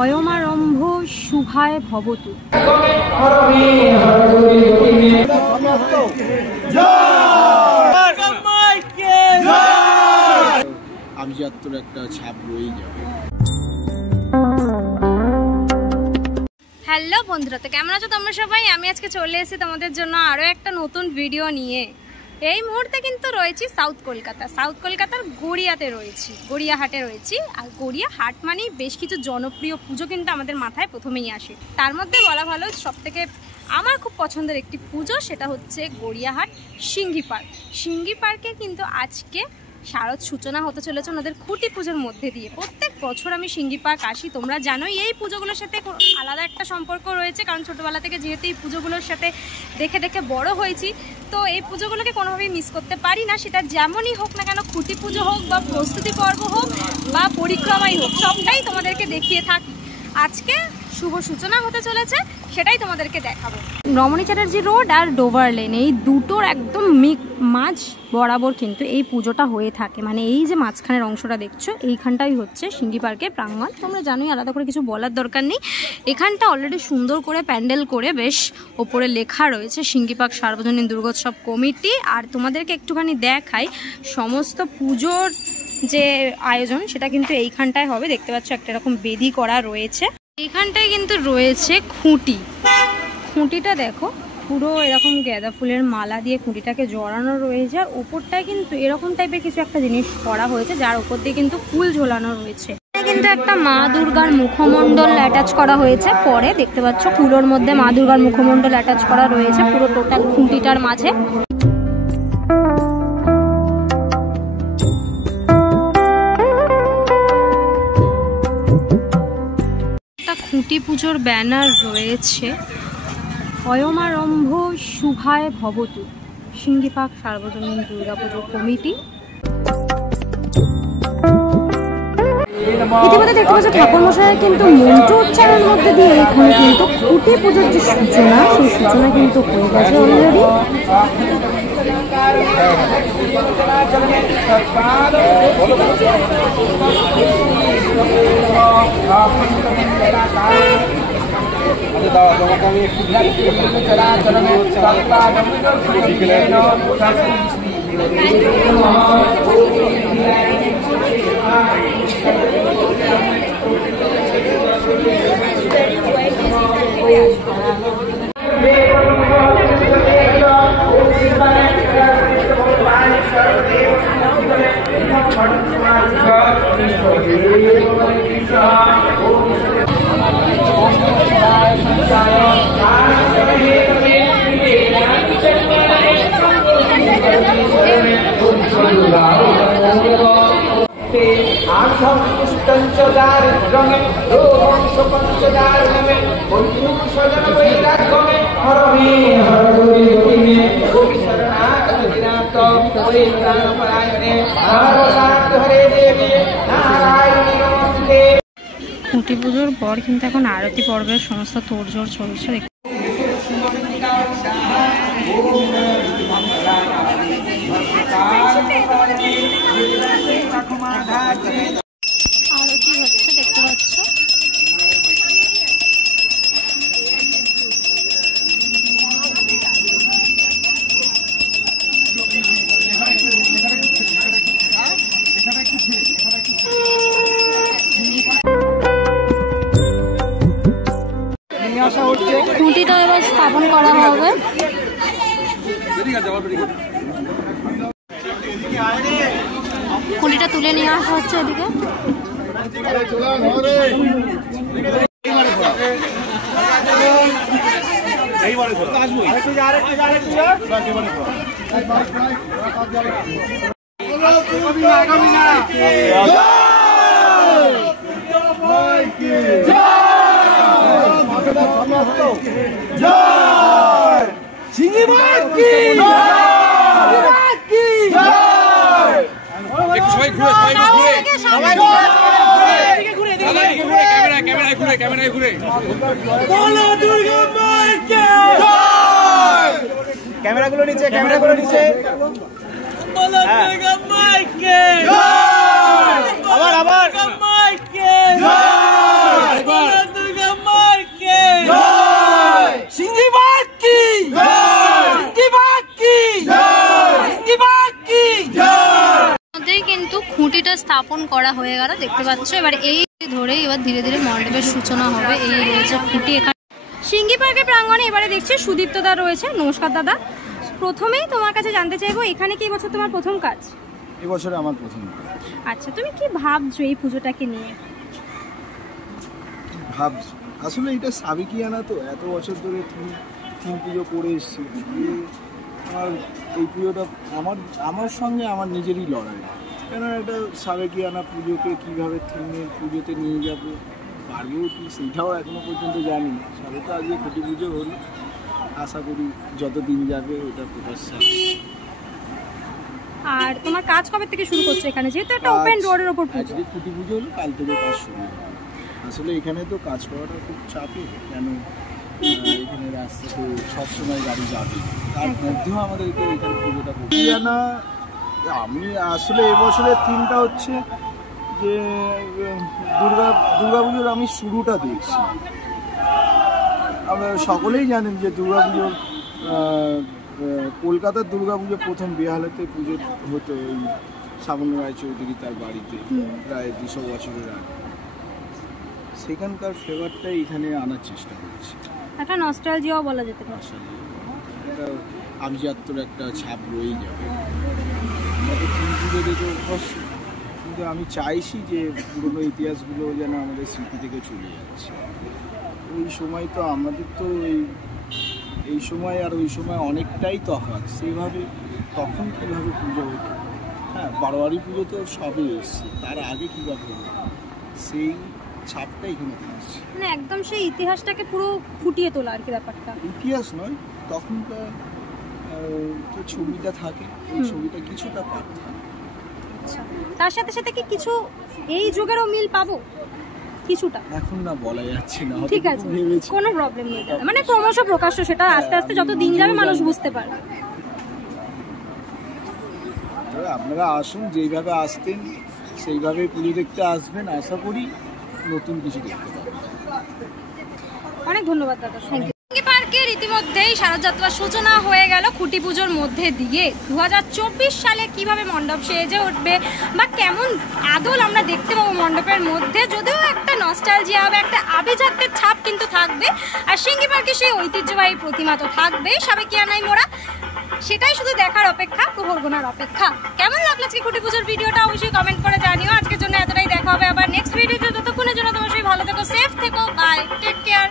অয়মারম্ভ শুভায় ভবতু। আভিজাত্যর একটা ছাপ রয়েই যাবে। হ্যালো বন্ধুরা, তো কেমন আছো তোমরা সবাই? আমি আজকে চলে এসেছি তোমাদের জন্য আরও একটা নতুন ভিডিও নিয়ে। এই মুহূর্তে কিন্তু রয়েছি সাউথ কলকাতার গড়িয়াতে রয়েছি, গড়িয়াহাটে রয়েছি। আর গড়িয়াহাট মানেই বেশ কিছু জনপ্রিয় পুজো কিন্তু আমাদের মাথায় প্রথমেই আসে। তার মধ্যে বলা ভালো সবথেকে আমার খুব পছন্দের একটি পুজো, সেটা হচ্ছে গড়িয়াহাট সিংঘি পার্ক। সিংঘি পার্কে কিন্তু আজকে শারদ সূচনা হতে চলেছে ওনাদের খুঁটি পুজোর মধ্যে দিয়ে। প্রত্যেক বছর আমি সিংঘি পার্ক আসি, তোমরা জানোই। এই পুজোগুলোর সাথে আলাদা একটা সম্পর্ক রয়েছে, কারণ ছোটোবেলা থেকে যেহেতু এই পুজোগুলোর সাথে দেখে দেখে বড় হয়েছি, তো এই পুজোগুলোকে কোনোভাবেই মিস করতে পারি না। সেটা যেমনই হোক না কেন, খুঁটি পুজো হোক বা প্রস্তুতি পর্ব হোক বা পরিক্রমাই হোক, সবটাই তোমাদেরকে দেখিয়ে থাকি। আজকে শুভ সূচনা হতে চলেছে, সেটাই তোমাদেরকে দেখাবো। রমণী চ্যাটার্জি রোড আর ডোভার লেন, এই দুটোর একদম মাঝ বরাবর কিন্তু এই পুজোটা হয়ে থাকে। মানে এই যে মাঝখানের অংশটা দেখছো, এইখানটাই হচ্ছে সিংঘি পার্কের প্রাঙ্গণ। তোমরা জানোই, আলাদা করে কিছু বলার দরকার নেই। এখানটা অলরেডি সুন্দর করে প্যান্ডেল করে বেশ ওপরে লেখা রয়েছে সিংঘি পার্ক সার্বজনীন দুর্গোৎসব কমিটি। আর তোমাদেরকে একটুখানি দেখাই, সমস্ত পুজোর যে আয়োজন সেটা কিন্তু এইখানটায় হবে। দেখতে পাচ্ছ একটা এরকম বেদি করা রয়েছে। এইখানটায় কিন্তু রয়েছে খুঁটিটা দেখো, পুরো এরকম গাঁদা ফুলের মালা দিয়ে খুঁটিটাকে জড়ানো রয়েছে। আর ওপরটায় কিন্তু এরকম টাইপের কিছু একটা জিনিস করা হয়েছে, যার উপর দিয়ে কিন্তু ফুল ঝোলানো রয়েছে। কিন্তু একটা মা দুর্গার মুখমণ্ডল অ্যাটাচ করা হয়েছে। পরে দেখতে পাচ্ছ কুলোর মধ্যে মা দুর্গার মুখমণ্ডল অ্যাটাচ করা রয়েছে পুরো টোটাল খুঁটিটার মাঝে। খুঁটি পুজোর ব্যানার রয়েছে, অয়মারম্ভ শুভায় ভবতু, সিংঘি পার্ক সার্বজনীন দুর্গাপুজো কমিটি। ইতিমধ্যে দেখতে পাচ্ছ ঠাকুর মশাইয়ের কিন্তু মন্ত্র উচ্চারণের মধ্যে দিয়ে এখানে কিন্তু খুঁটি পুজোর যে সূচনা, সেই সূচনা কিন্তু হয়ে গেছে অলরেডি। খুঁটি পুজোর পর কিন্তু এখন আরতি পর্বের সমস্ত তোড়জোড় চলছে। আরতি হচ্ছে, দেখতে পাচ্ছ। খুঁটিটা এবার স্থাপন করা হবে। খুঁটিটা তুলে নিয়ে আসা হচ্ছে এদিকে। সিংঘি পার্ক কি একটু সবাই ঘুরে ক্যামেরায় ঘুরে বলো দুর্গা মাইকে জয়। ক্যামেরাগুলো নিচে বলো দুর্গা মাইকে জয়। আবার মাইকে জয়। স্থাপন করা হয়ে গেল, দেখতে পাচ্ছ। এবার এই ধরেই এবার ধীরে ধীরে মণ্ডপের সূচনা হবে। এই রয়েছে খুঁটি। এখানে সিঙ্গি পার্কের প্রাঙ্গণে এবারে দেখছি সুদীপ্ত দা রয়েছে। নমস্কার দাদা, প্রথমেই তোমার কাছে জানতে চাইবো, এখানে কি এবছর তোমার প্রথম কাজ? এবছরে আমার প্রথম কাজ। আচ্ছা, তুমি কি ভাবছো এই পুজোটাকে নিয়ে? ভাবছি আসলে এটা সাবেকিয়ানা, তো এত বছর ধরে থিম পুজো করে এসেছি। আমার এই পুজোটা আমার সঙ্গে আমার নিজেরই লড়াই, কেন এটা সাবেকিয়ানা পুজোকে কীভাবে থিমের পুজোতে নিয়ে যাব, পারবো কি সেইটাও এখনো পর্যন্ত জানি না। সবে তো আজকে খুঁটি পুজো হলো, আশা করি যত দিন যাবে ওটা প্রকাশ পাবে। আর তোমার কাজ কবে থেকে শুরু করছো এখানে, যেহেতু একটা ওপেন রোডের উপর পুজো? আজকে খুঁটি পুজো হলো, কাল থেকে কাজ শুরু হবে। আসলে এখানে তো কাজ করাটা খুব চাপের, কেন এখানে রাস্তাতে সবসময় গাড়ি যাবে, তার মধ্যেও আমাদেরকে এখানে পুজোটা করতে না। আমি আসলে এবছরের থিমটা হচ্ছে যে দুর্গা পুজোর আমি শুরুটা দেখছি। আমরা সকলেই জানেন যে দুর্গা পুজোর কলকাতার দুর্গা পুজো প্রথম বেহালাতে পুজো হতো এই সাবন রায়চৌধুরী তার বাড়িতে প্রায় 200 বছরের আগে। সেখানকার ফ্লেভারটাই এখানে আনার চেষ্টা করছি। একটা নস্টালজিয়াও বলা যেতে পারে। আসলে এটা আভিজাত্যর একটা ছাপ রয়েই যাবে। পুজো দেখে অবশ্য, কিন্তু আমি চাইছি যে পুরনো ইতিহাসগুলো যেন আমাদের স্মৃতি থেকে চলে যাচ্ছে। ওই সময় তো আমাদের তো এই সময় আর ওই সময় অনেকটাই তফাৎ। সেইভাবে তখন কীভাবে পুজো হতো, হ্যাঁ বারোয়ারি পুজো তো সবে এসছে, তার আগে কীভাবে হতো সেই ছাপটা এখানে থাকছে। মানে একদম সেই ইতিহাসটাকে পুরো ফুটিয়ে তোলা আর কি ব্যাপারটা। ইতিহাস নয়, তখনকার যে ছবিটা থাকে এই ছবিটা কিছুটা পাঠ থাকে। আচ্ছা, তার সাথে সাথে কি কিছু এই যুগেরও মিল পাবো কিছুটা? এখন না বলা যাচ্ছে না, ঠিক আছে, কোনো প্রবলেম নেই দাদা। মানে ক্রমশ প্রকাশ্য, সেটা আস্তে আস্তে যত দিন যাবে মানুষ বুঝতে পারবে। আপনারা আসুন, যেইভাবে আসতেন সেইভাবে পুজো দেখতে আসবেন, আশা করি নতুন কিছু দেখতে পাবেন। অনেক ধন্যবাদ দাদা, থ্যাংক ইউ। পার্কের ইতিমধ্যেই শারদযাত্রার সূচনা হয়ে গেল খুঁটি পুজোর মধ্যে দিয়ে। 2024 সালে কিভাবে মণ্ডপ সেজে উঠবে বা কেমন আদল আমরা দেখতে পাবো মণ্ডপের মধ্যে, যদিও একটা নস্টালজিয়া হবে, একটা আভিজাত্যের ছাপ কিন্তু থাকবে। আর সিঙ্গি পার্কে সেই ঐতিহ্যবাহী প্রতিমা তো থাকবেই, সাবেকিয়ানায় মোড়া। সেটাই শুধু দেখার অপেক্ষা, প্রহর গোনার অপেক্ষা। কেমন লাগলো আজকে খুঁটি পুজোর ভিডিওটা অবশ্যই কমেন্ট করে জানিও। আজকের জন্য এতটাই, দেখা হবে আবার নেক্সট ভিডিওতে। ততক্ষণের জন্য তোমার সবাই ভালো থেকো, সেফ থেকো, বাই, টেক কেয়ার।